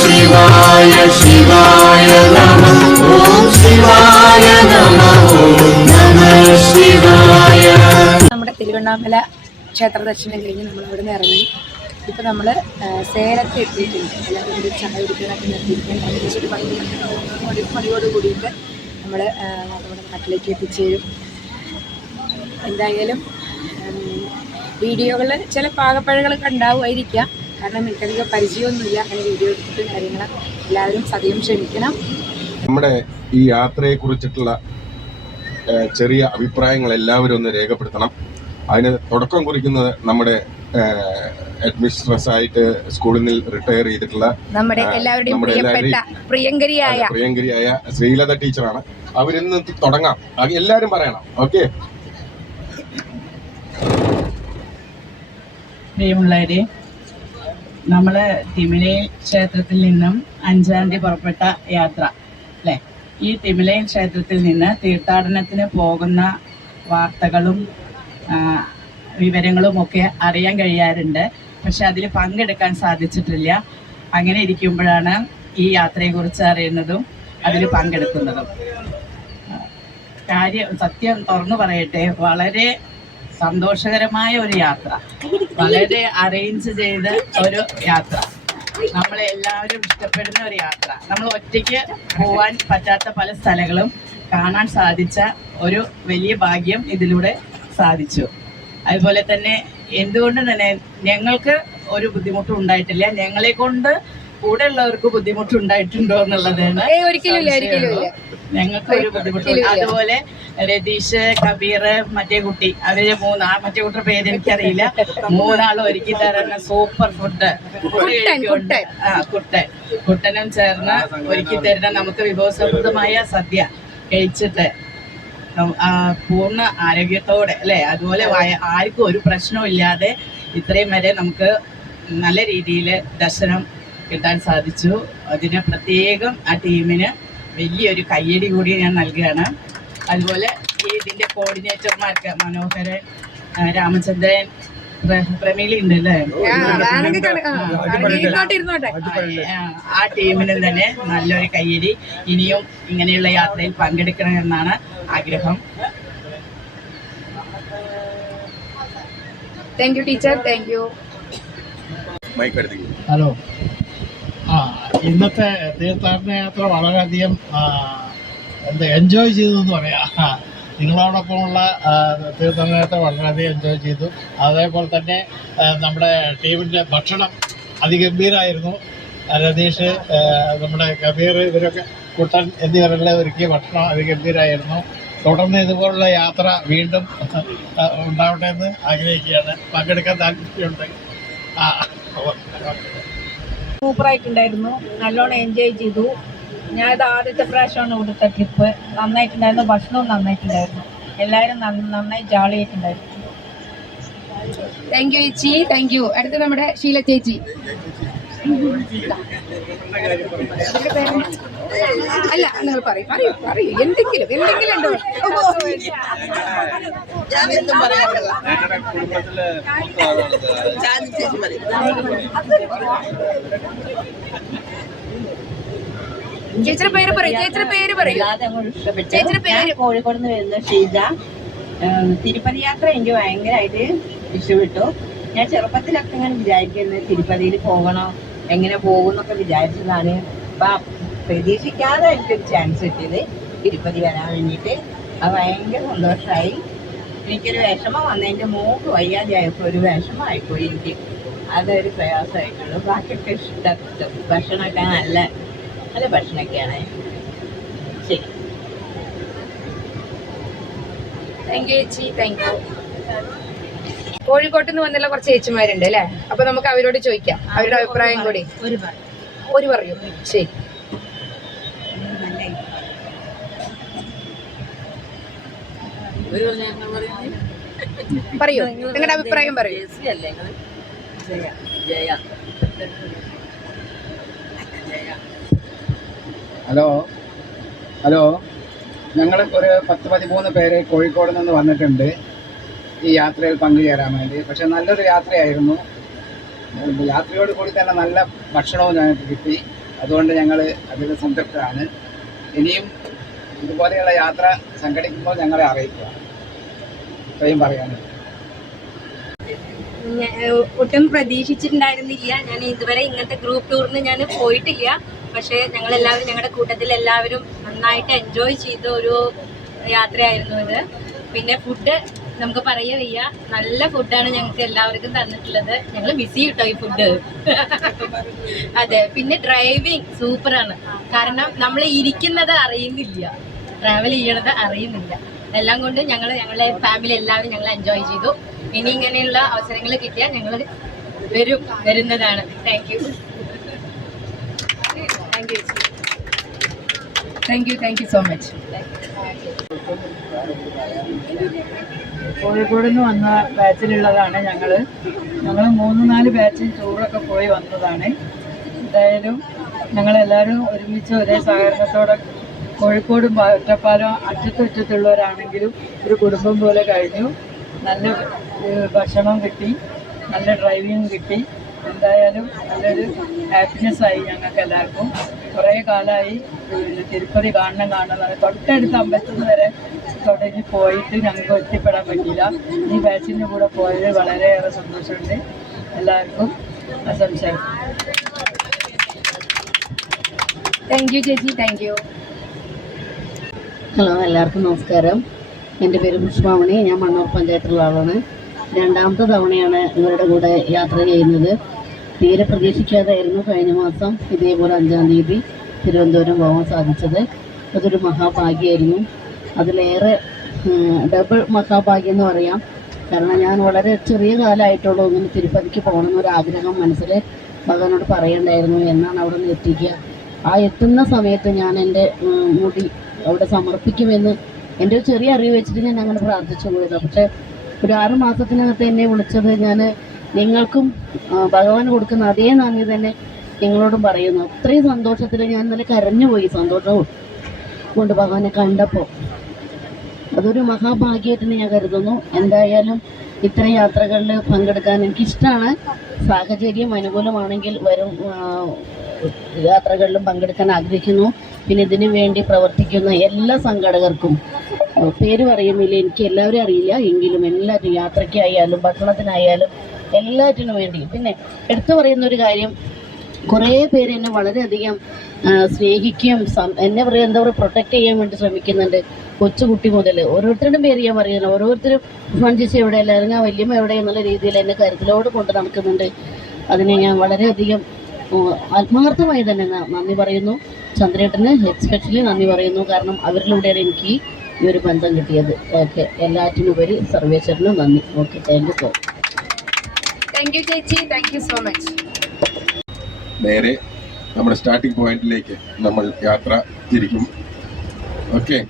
ശിവായ ശിവായ നമഃ ഓം ശിവായ നമഃ ഓം നമഃ ശിവായ. നമ്മുടെ തിരുവണ്ണാമല ക്ഷേത്ര ദർശനം കഴിഞ്ഞ് നമ്മൾ അവിടെ നിന്ന് ഇറങ്ങി. ഇപ്പോൾ നമ്മൾ സേലത്ത് എത്തിയിട്ടുണ്ട്. എല്ലാവരും കൂടി ചായ കുടിക്കാനൊക്കെ നിർത്തിയിരിക്കാൻ ഏകദേശം ഒരു 10 മണിയോട് കൂടിയിട്ട് നമ്മൾ നമ്മുടെ നാട്ടിലേക്ക് എത്തിച്ചേരും. എന്തായാലും വീഡിയോകൾ ചില പാകപ്പഴകളൊക്കെ ഉണ്ടാവുമായിരിക്കാം. കാരണം എനിക്കധികം പരിചയമൊന്നുമില്ല അങ്ങനെ വീഡിയോ എടുത്തിട്ട് കാര്യങ്ങൾ. എല്ലാവരും സദ്യം ക്ഷമിക്കണം. നമ്മുടെ ഈ യാത്രയെ കുറിച്ചിട്ടുള്ള ചെറിയ അഭിപ്രായങ്ങൾ എല്ലാവരും ഒന്ന് രേഖപ്പെടുത്തണം. അതിന് തുടക്കം കുറിക്കുന്നത് നമ്മുടെ അഡ്മിനിസ്ട്രേറ്റർ ആയിട്ട് സ്കൂളിൽ നിന്ന് റിട്ടയർ ചെയ്തിട്ടുള്ള നമ്മുടെ എല്ലാവരുടെയും പ്രിയങ്കരിയായ ശ്രീലത ടീച്ചറാണ്. അവരിന്ന് തുടങ്ങാം. എല്ലാവരും പറയണം. ഓക്കെ. പ്രിയമുള്ളവരെ, നമ്മൾ തിമിലൈ ക്ഷേത്രത്തിൽ നിന്നും 5-ാം തീയതി പുറപ്പെട്ട യാത്ര അല്ലേ. ഈ തിമിലൈ ക്ഷേത്രത്തിൽ നിന്ന് തീർത്ഥാടനത്തിന് പോകുന്ന വാർത്തകളും വിവരങ്ങളും ഒക്കെ അറിയാൻ കഴിയാറുണ്ട്. പക്ഷെ അതിൽ പങ്കെടുക്കാൻ സാധിച്ചിട്ടില്ല. അങ്ങനെ ഇരിക്കുമ്പോഴാണ് ഈ യാത്രയെക്കുറിച്ച് അറിയുന്നതും അതിൽ പങ്കെടുക്കുന്നതും. സത്യം തുറന്നു പറയട്ടെ, വളരെ സന്തോഷകരമായ ഒരു യാത്ര, വളരെ അറേഞ്ച് ചെയ്ത ഒരു യാത്ര, നമ്മളെ എല്ലാവരും ഇഷ്ടപ്പെടുന്ന ഒരു യാത്ര. നമ്മൾ ഒറ്റയ്ക്ക് പോവാൻ പറ്റാത്ത പല സ്ഥലങ്ങളും കാണാൻ സാധിച്ച ഒരു വലിയ ഭാഗ്യം ഇതിലൂടെ സാധിച്ചു. അതുപോലെ തന്നെ എന്തുകൊണ്ട് തന്നെ ഞങ്ങൾക്ക് ഒരു ബുദ്ധിമുട്ടും ഉണ്ടായിട്ടില്ല. ഞങ്ങളെ കൊണ്ട് കൂടെ ഉള്ളവർക്ക് ബുദ്ധിമുട്ടുണ്ടായിട്ടുണ്ടോ എന്നുള്ളതാണ്. ഞങ്ങൾക്ക് ഒരു ബുദ്ധിമുട്ടില്ല. അതുപോലെ രതീഷ്, കബീർ, മറ്റേ കുട്ടി, അവര് മറ്റേ കുട്ടിയുടെ പേര് എനിക്കറിയില്ല, 3 ആളും ഒരുക്കി തരുന്ന സൂപ്പർ ഫുഡ്, കുട്ടനും ചേർന്ന് ഒരുക്കി തരുന്ന നമുക്ക് വിഭവസമൃദ്ധമായ സദ്യ കഴിച്ചിട്ട് പൂർണ്ണ ആരോഗ്യത്തോടെ അല്ലേ, അതുപോലെ ആർക്കും ഒരു പ്രശ്നവും ഇല്ലാതെ ഇത്രയും വരെ നമുക്ക് നല്ല രീതിയിൽ ദർശനം കിട്ടാൻ സാധിച്ചു. അതിന് പ്രത്യേകം ആ ടീമിന് വലിയൊരു കയ്യടി കൂടി ഞാൻ നൽകുകയാണ്. അതുപോലെ ഇതിൻ്റെ കോർഡിനേറ്റർമാർക്ക് മനോഹരൻ, രാമചന്ദ്രൻ, പ്രമീളി ഉണ്ടല്ലേ, ആ ടീമിന് തന്നെ നല്ലൊരു കയ്യടി. ഇനിയും ഇങ്ങനെയുള്ള യാത്രയിൽ പങ്കെടുക്കണമെന്നാണ് ആഗ്രഹം. Thank you teacher. Thank you. Hello. ഇന്നത്തെ തീർത്ഥാടന യാത്ര വളരെയധികം എൻജോയ് ചെയ്തു എന്ന് പറയാം. നിങ്ങളോടൊപ്പമുള്ള തീർത്ഥാടന യാത്ര വളരെയധികം എൻജോയ് ചെയ്തു. അതേപോലെ തന്നെ നമ്മുടെ ടീമിൻ്റെ ഭക്ഷണം അതിഗംഭീരമായിരുന്നു. രതീഷ്, നമ്മുടെ കബീർ, ഇവരൊക്കെ കുട്ടൻ എന്നിവരെല്ലാം ഒരുക്കിയ ഭക്ഷണം അതിഗംഭീരമായിരുന്നു. തുടർന്ന് ഇതുപോലുള്ള യാത്ര വീണ്ടും ഉണ്ടാവട്ടെ എന്ന് ആഗ്രഹിക്കുകയാണ്. പങ്കെടുക്കാൻ താല്പര്യമുണ്ട്. സൂപ്പറായിട്ടുണ്ടായിരുന്നു. നല്ലോണം എൻജോയ് ചെയ്തു. ഞാനിത് ആദ്യത്തെ പ്രാവശ്യമാണ് ഇവിടുത്തെ ട്രിപ്പ്. നന്നായിട്ടുണ്ടായിരുന്നു. ഭക്ഷണവും നന്നായിട്ടുണ്ടായിരുന്നു. എല്ലാവരും നന്നായി ജാളിയായിട്ടുണ്ടായിരുന്നു. താങ്ക് യു ചേച്ചി. Thank you. അടുത്ത നമ്മുടെ ഷീല ചേച്ചി. അല്ല, നിങ്ങൾ പറയൂ എന്തെങ്കിലും ഉണ്ടോ? ചേച്ചിയുടെ പേര് പറയൂ. കോഴിക്കോട് നിന്ന് വരുന്ന ഷീജ. തിരുപ്പതി യാത്ര എനിക്ക് ഭയങ്കരമായിട്ട് ഇഷ്ടപ്പെട്ടു. ഞാൻ ചെറുപ്പത്തിലൊക്കെ ഇങ്ങനെ വിചാരിക്കുന്നത് തിരുപ്പതിയിൽ പോകണം, എങ്ങനെ പോകും എന്നൊക്കെ വിചാരിച്ചതാണ്. അപ്പം പ്രതീക്ഷിക്കാതെ എനിക്കൊരു ചാൻസ് കിട്ടിയത് തിരുപ്പതി വരാൻ വേണ്ടിയിട്ട്. അത് ഭയങ്കര സന്തോഷമായി. എനിക്കൊരു വിഷമം വന്നതിൻ്റെ മൂക്ക് വയ്യാതെയായപ്പോൾ ഒരു വിഷമമായിപ്പോയി എനിക്ക്. അതൊരു പ്രയാസമായിട്ടുള്ളൂ. ബാക്കിയൊക്കെ ഇഷ്ടം. ഭക്ഷണമൊക്കെ നല്ല ഭക്ഷണമൊക്കെയാണ്. ശരി. താങ്ക് യു ചേച്ചി. Thank you. കോഴിക്കോട്ട് നിന്ന് വന്നുള്ള കുറച്ച് ചേച്ചിമാരുണ്ട് അല്ലേ? അപ്പൊ നമുക്ക് അവരോട് ചോദിക്കാം അവരുടെ അഭിപ്രായം കൂടി. ഒരു പറയൂ. ശരി. പറയൂ, നിങ്ങളുടെ അഭിപ്രായം പറയൂ. ഹലോ. ഞങ്ങൾ ഒരു 10-13 പേര് കോഴിക്കോട് നിന്ന് വന്നിട്ടുണ്ട് ഈ യാത്രയിൽ പങ്കുചേരാൻ വേണ്ടി. പക്ഷെ നല്ലൊരു യാത്രയായിരുന്നു. യാത്രയോട് കൂടി തന്നെ നല്ല ഭക്ഷണവും ഞങ്ങൾക്ക് കിട്ടി. അതുകൊണ്ട് ഞങ്ങൾ അതിൽ സംതൃപ്തരാണ്. ഇനിയും ഇതുപോലെയുള്ള യാത്ര സംഘടിക്കുമ്പോൾ ഞങ്ങളെ അറിയിക്കുക. ഇത്രയും പറയാനുള്ളത്. ഒട്ടും പ്രതീക്ഷിച്ചിട്ടുണ്ടായിരുന്നില്ല. ഞാൻ ഇതുവരെ ഇങ്ങനത്തെ ഗ്രൂപ്പ് ടൂറിന് ഞാൻ പോയിട്ടില്ല. പക്ഷേ ഞങ്ങളെല്ലാവരും, ഞങ്ങളുടെ കൂട്ടത്തിൽ എല്ലാവരും നന്നായിട്ട് എൻജോയ് ചെയ്ത ഒരു യാത്രയായിരുന്നു ഇത്. പിന്നെ ഫുഡ് നമുക്ക് പറയാ വയ്യ, നല്ല ഫുഡാണ് ഞങ്ങൾക്ക് എല്ലാവർക്കും തന്നിട്ടുള്ളത്. ഞങ്ങൾ മിസ് ചെയ്യട്ടോ ഈ ഫുഡ്. അതെ, പിന്നെ ഡ്രൈവിങ് സൂപ്പറാണ്. കാരണം നമ്മൾ ഇരിക്കുന്നത് അറിയുന്നില്ല, ട്രാവൽ ചെയ്യണത് അറിയുന്നില്ല. എല്ലാം കൊണ്ട് ഞങ്ങളുടെ ഫാമിലി എല്ലാവരും ഞങ്ങൾ എൻജോയ് ചെയ്തു. ഇനി ഇങ്ങനെയുള്ള അവസരങ്ങൾ കിട്ടിയാൽ ഞങ്ങൾ വരുന്നതാണ്. Thank you so much. Kozhikode നിന്ന് വന്ന ബാച്ചിലുള്ളതാണ് ഞങ്ങൾ 3-4 ബാച്ചിൽ ടൂറൊക്കെ പോയി വന്നതാണ്. എന്തായാലും ഞങ്ങളെല്ലാവരും ഒരുമിച്ച് ഒരേ സഹകരണത്തോടെ കോഴിക്കോടും ഒറ്റപ്പാലം അറ്റത്തുള്ളവരാണെങ്കിലും ഒരു കുടുംബം പോലെ കഴിഞ്ഞു. നല്ല ഭക്ഷണം കിട്ടി, നല്ല ഡ്രൈവിങ് കിട്ടി. എന്തായാലും നല്ലൊരു ഹാപ്പിനെസ്സായി ഞങ്ങൾക്ക് എല്ലാവർക്കും. കുറേ കാലമായി തിരുപ്പതി കാണണം. തൊട്ടടുത്ത അമ്പലത്തിൽ വരെ തുടങ്ങി പോയിട്ട് ഞങ്ങൾക്ക് എത്തിപ്പെടാൻ പറ്റിയില്ല. ഈ ബാച്ചിൻ്റെ കൂടെ പോയത് വളരെയേറെ സന്തോഷമുണ്ട്. എല്ലാവർക്കും ആശംസകൾ. താങ്ക് യു ചേച്ചി, താങ്ക് യു. ഹലോ, എല്ലാവർക്കും നമസ്കാരം. എൻ്റെ പേര് പുഷ്പാമണി. ഞാൻ മണ്ണൂർ പഞ്ചായത്തിലുള്ള ആളാണ്. 2ാമത്തെ തവണയാണ് ഇവരുടെ കൂടെ യാത്ര ചെയ്യുന്നത്. തീരെ പ്രതീക്ഷിക്കാതായിരുന്നു കഴിഞ്ഞ മാസം ഇതേപോലെ 5-ാം തീയതി തിരുവനന്തപുരം പോകാൻ സാധിച്ചത്. അതൊരു മഹാഭാഗ്യമായിരുന്നു. അതിലേറെ ഡബിൾ മഹാഭാഗ്യം എന്ന് പറയാം. കാരണം ഞാൻ വളരെ ചെറിയ കാലമായിട്ടുള്ളൂ ഇങ്ങനെ തിരുപ്പതിക്ക് പോകണമെന്നൊരാഗ്രഹം മനസ്സിൽ ഭഗവാനോട് പറയണ്ടായിരുന്നു. എന്നാണ് അവിടെ നിന്ന് എത്തിക്കുക. ആ എത്തുന്ന സമയത്ത് ഞാൻ എൻ്റെ മുടി അവിടെ സമർപ്പിക്കുമെന്ന് എൻ്റെ ഒരു ചെറിയ അറിവ് വെച്ചിട്ട് ഞാൻ അങ്ങനെ പ്രാർത്ഥിച്ചു പോയത്. പക്ഷേ ഒരു 6 മാസത്തിനകത്ത് എന്നെ വിളിച്ചത് ഞാൻ നിങ്ങൾക്കും ഭഗവാൻ കൊടുക്കുന്ന അതേ നന്ദി തന്നെ നിങ്ങളോടും പറയുന്നു. അത്രയും സന്തോഷത്തിൽ ഞാൻ ഇന്നലെ കരഞ്ഞുപോയി, സന്തോഷവും കൊണ്ട് ഭഗവാനെ കണ്ടപ്പോൾ. അതൊരു മഹാഭാഗ്യമായിട്ട് ഞാൻ കരുതുന്നു. എന്തായാലും ഇത്തരം യാത്രകളിൽ പങ്കെടുക്കാൻ എനിക്കിഷ്ടമാണ്. സാഹചര്യം അനുകൂലമാണെങ്കിൽ വരും യാത്രകളിലും പങ്കെടുക്കാൻ ആഗ്രഹിക്കുന്നു. പിന്നെ ഇതിനു വേണ്ടി പ്രവർത്തിക്കുന്ന എല്ലാ സംഘാടകർക്കും പേര് പറയുന്നില്ല, എനിക്ക് എല്ലാവരും അറിയില്ല, എങ്കിലും എല്ലാവരും യാത്രയ്ക്കായാലും ഭക്ഷണത്തിനായാലും എല്ലാറ്റിനും വേണ്ടി. പിന്നെ എടുത്തു പറയുന്ന ഒരു കാര്യം, കുറേ പേര് എന്നെ വളരെയധികം സ്നേഹിക്കുകയും എന്നെ എന്താ പറയുക പ്രൊട്ടക്റ്റ് ചെയ്യാൻ വേണ്ടി ശ്രമിക്കുന്നുണ്ട്. കൊച്ചുകുട്ടി മുതൽ ഓരോരുത്തരുടെ പേര് ഞാൻ പറയുന്നത്, ഓരോരുത്തരും ഫഞ്ചിച്ച് എവിടെയല്ല അല്ലെങ്കിൽ വല്യമ്മ എവിടെ എന്നുള്ള രീതിയിൽ എന്നെ കരുതലോട് കൊണ്ട് നടക്കുന്നുണ്ട്. അതിനെ ഞാൻ വളരെയധികം ആത്മാർത്ഥമായി തന്നെ നന്ദി പറയുന്നു. ചന്ദ്രേട്ടന് എസ്പെഷ്യലി നന്ദി പറയുന്നു. കാരണം അവരിലൂടെയാണ് എനിക്ക് ഈ ഒരു ബന്ധം കിട്ടിയത്. ഓക്കെ, എല്ലാറ്റിനുപരി സർവേശ്വരനും നന്ദി. Okay, thank you. Thank you ചേച്ചി, താങ്ക് യു സോ മച്ച്. നേരെ നമ്മുടെ സ്റ്റാർട്ടിംഗ് പോയിന്റിലേക്ക് നമ്മൾ യാത്ര തിരിക്കും. ഓക്കെ,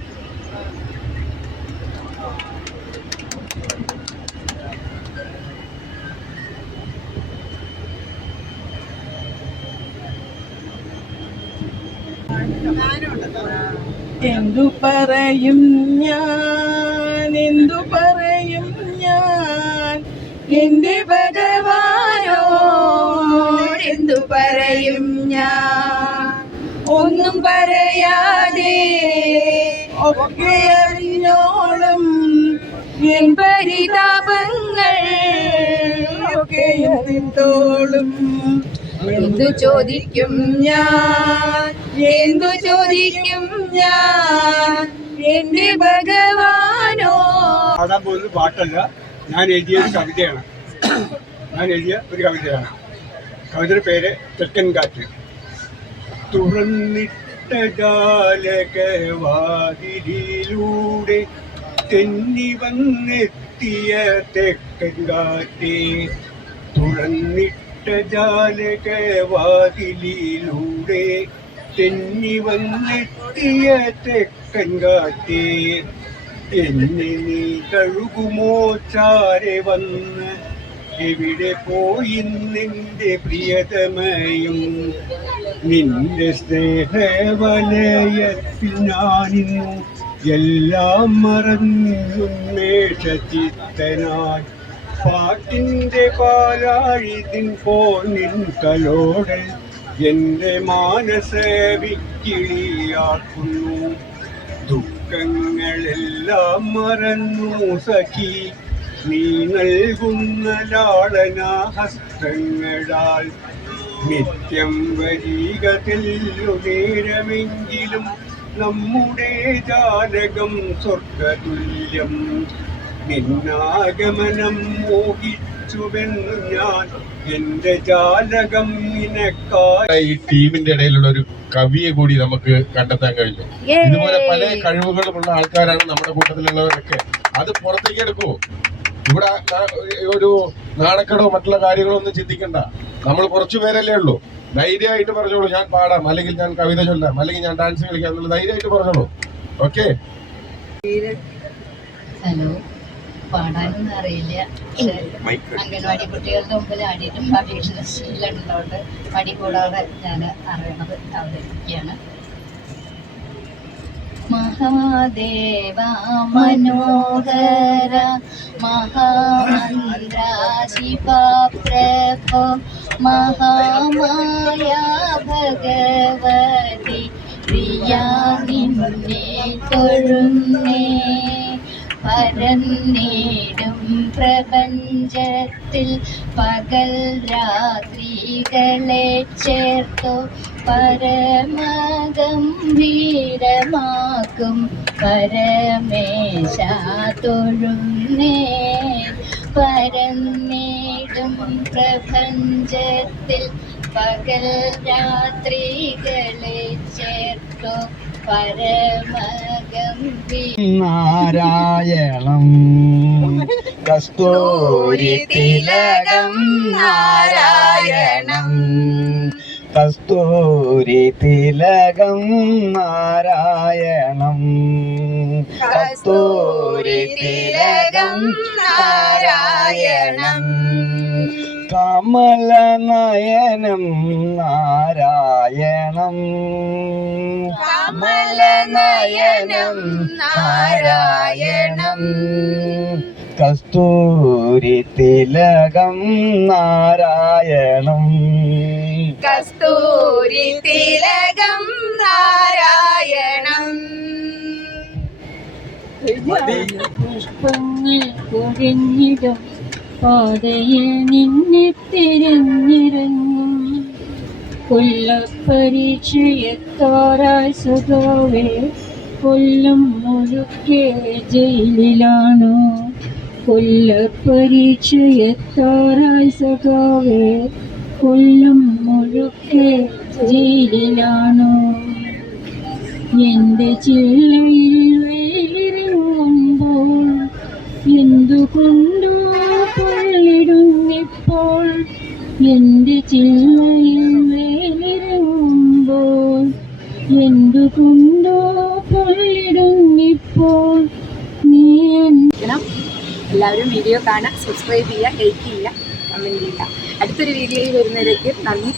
എന്തു പറയും ഞാൻ, എന്തു പറയും ഞാൻ എൻ്റെ ഭഗവാനോട്, എന്തു പറയും ഞാൻ. ഒന്നും പറയാതെ ഒക്കെ അറിഞ്ഞോളും എൻ പരിതാപങ്ങൾ ഒക്കെ നിന്നോളും. എന്തു ചോദിക്കും ഞാൻ, എന്തു ചോദിക്കും ഞാൻ എന്റെ ഭഗവാനോ. പാടാൻ പോകുന്നത് പാട്ടല്ല, ഞാൻ എഴുതിയ ഒരു കവിതയാണ്. കവിതയുടെ പേര് തെക്കൻ കാറ്റ്. തുറന്നിട്ട ജാലകവാതിലൂടെ തെന്നി വന്നെത്തിയ തെക്കൻ കാറ്റേ, തുറന്നിട്ട ജാലകവാതിലൂടെ തെന്നി വന്നെത്തിയ തെക്കൻ കാറ്റേ, എന്നെ നീ കഴുകുമോ ചാരെ വന്ന്, എവിടെ പോയി നിന്റെ പ്രിയതമയും. നിന്റെ സ്നേഹവലയത്തിൽ ഞാനിന്നു എല്ലാം മറന്നുന്മേഷചിത്തനായി. പാട്ടിൻ്റെ പാലാഴിതിൻ പോൽ നിൻ കലോടൽ എന്റെ മാനസ വിക്കിളിയാക്കുന്നു. ദുഃഖങ്ങളെല്ലാം മറന്നു സഖി, നീ നൽകുന്ന ലാളനാഹസ്തങ്ങളാൽ. നിത്യം വരിക തെല്ലു നേരമെങ്കിലും നമ്മുടെ ജാലകം സ്വർഗതുല്യം. നിന്നാഗമനം മോഹിച്ചുവെന്നു ഞാൻ, എന്റെ ജാലകം നിനക്കായി. ഈ ടീമിന്റെ ഇടയിലുള്ള ഒരു കവിയെ കൂടി നമുക്ക് കണ്ടെത്താൻ കഴിഞ്ഞു. ഇതുപോലെ പല കഴിവുകളുമുള്ള ആൾക്കാരാണ് നമ്മുടെ കൂട്ടത്തിലുള്ളവരൊക്കെ. അത് പുറത്തേക്ക് എടുക്കുമോ? ഇവിടെ ഒരു നാണക്കേടോ മറ്റുള്ള കാര്യങ്ങളോ ഒന്നും ചിന്തിക്കണ്ട. നമ്മൾ കുറച്ചു പേരല്ലേ ഉള്ളൂ. ധൈര്യമായിട്ട് പറഞ്ഞോളൂ, ഞാൻ പാടാം, അല്ലെങ്കിൽ ഞാൻ കവിത ചൊല്ലാം, അല്ലെങ്കിൽ ഞാൻ ഡാൻസ് കളിക്കാം എന്നുള്ള ധൈര്യമായിട്ട് പറഞ്ഞോളൂ. ഓക്കെ. ഹലോ, പാടാനൊന്നും അറിയില്ല. അംഗൻവാടി കുട്ടികളുടെ മുമ്പിൽ ആടിയിട്ടും അപേക്ഷ ശീലമുള്ളതുകൊണ്ട് മടി കൂടാതെ ഞാൻ അറിയണത് അവതരിപ്പിക്കുകയാണ്. മഹാദേവ മനോഹര മഹാമന്ത്ര ശിവപ്രഭോ മഹാമായ ഭഗവതി പ്രിയാ നിന്നെ തൊഴുന്നേ. പരന്നേടും പ്രപഞ്ചത്തിൽ പകൽ രാത്രികളെ ചേർത്തു പരമഗംഭീരമാക്കും പരമേശ തൊഴുന്നേ. പരന്നേടും പ്രപഞ്ചത്തിൽ പകൽ രാത്രികളെ ചേർത്തു നാരായണം കസ്തൂരി തിലകം നാരായണം. കസ്തൂരി തിലകം നാരായണം. കസ്തൂരി തിലകം നാരായണം. കമലനയനം നാരായണം. കമലനയനം നാരായണം. കസ്തൂരി തിലകം നാരായണം. കസ്തൂരി തിലകം നാരായണം. പുഷ്പങ്ങൾ പൊഴിഞ്ഞിടും പാതയിൽ നിന്നെ തിരഞ്ഞിറങ്ങും. കൊല്ലപ്പരീക്ഷയെത്താറായി സുഖവേ, കൊല്ലം മുഴുക്കെ ജയിലിലാണോ? കൊല്ലപ്പരീക്ഷയെത്താറായി സഖാവേ, കൊല്ലം മുഴുക്കെ ജയിലിലാണോ? എന്റെ ചില്ലയിൽ വെയിലിറങ്ങുമ്പോൾ എന്തുകൊണ്ടോ പൊള്ളിടുന്നിപ്പോൾ. എന്റെ ചില്ലയിൽ വെയിലിറങ്ങുമ്പോൾ എന്തുകൊണ്ടോ പൊള്ളിടുന്നിപ്പോൾ. നീ എല്ലാവരും വീഡിയോ കാണാൻ സബ്സ്ക്രൈബ് ചെയ്യുക, ലൈക്ക് ചെയ്യുക, കമൻറ്റ് ചെയ്യുക. അടുത്തൊരു വീഡിയോയിൽ വരുന്നവരേക്ക് നന്ദി.